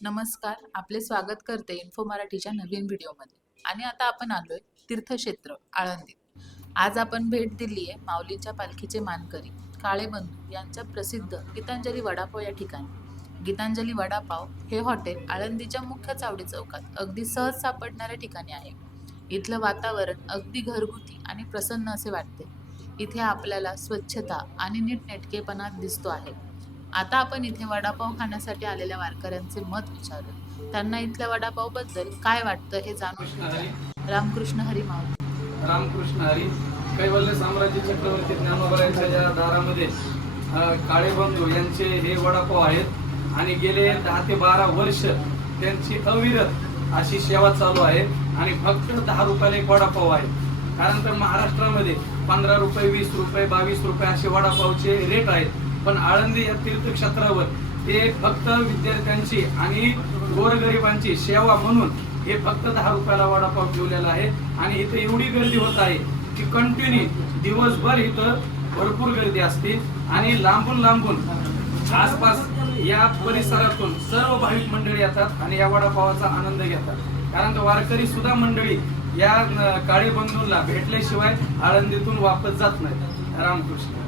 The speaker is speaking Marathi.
नमस्कार आपले स्वागत करते इन्फो मराठीच्या नवीन व्हिडिओमध्ये. आणि आता आपण आलोय तीर्थक्षेत्र आळंदीत आज आपण भेट दिली आहे माऊलींच्या पालखीचे मानकरी काळेबंधू यांच्या प्रसिद्ध गीतांजली वडापाव या ठिकाणी. गीतांजली वडापाव हे हॉटेल आळंदीच्या मुख्य चावडी चौकात अगदी सहज सापडणाऱ्या ठिकाणी आहे. इथलं वातावरण अगदी घरगुती आणि प्रसन्न असे वाटते. इथे आपल्याला स्वच्छता आणि नीटनेटकेपणा दिसतो आहे. आता आपण इथे वडापाव खाण्यासाठी आलेल्या वारकऱ्यांचे मत विचारू त्यांना इथल्या वडापावबद्दल काय वाटतं हे जाणून घेऊया. रामकृष्ण हरी माऊली रामकृष्ण हरी. कैवल्य साम्राज्य चक्रवर्ती ज्या दारामध्ये काळे बंधू यांचे हे वडापाव आहेत आणि गेले दहा ते बारा वर्ष त्यांची अविरत अशी सेवा चालू आहे आणि फक्त दहा रुपयाला एक वडापाव आहे. कारण तर महाराष्ट्रामध्ये पंधरा रुपये वीस रुपये बावीस रुपये असे वडापावचे रेट आहेत. पण आळंदी या तीर्थक्षेत्रावर ते फक्त विद्यार्थ्यांची आणि गोरगरिबांची सेवा म्हणून हे फक्त दहा रुपयाला वडापाव ठेवलेला आहे. आणि इथे एवढी गर्दी होत आहे की कंटिन्यू दिवसभर इथं भरपूर गर्दी असते. आणि लांबून लांबून आसपास या परिसरातून सर्व भाविक मंडळी येतात आणि या वडापावाचा आनंद घेतात. कारण वारकरी सुद्धा मंडळी या काळे बंधूंना भेटल्याशिवाय आळंदीतून वापस जात नाही रामकृष्ण.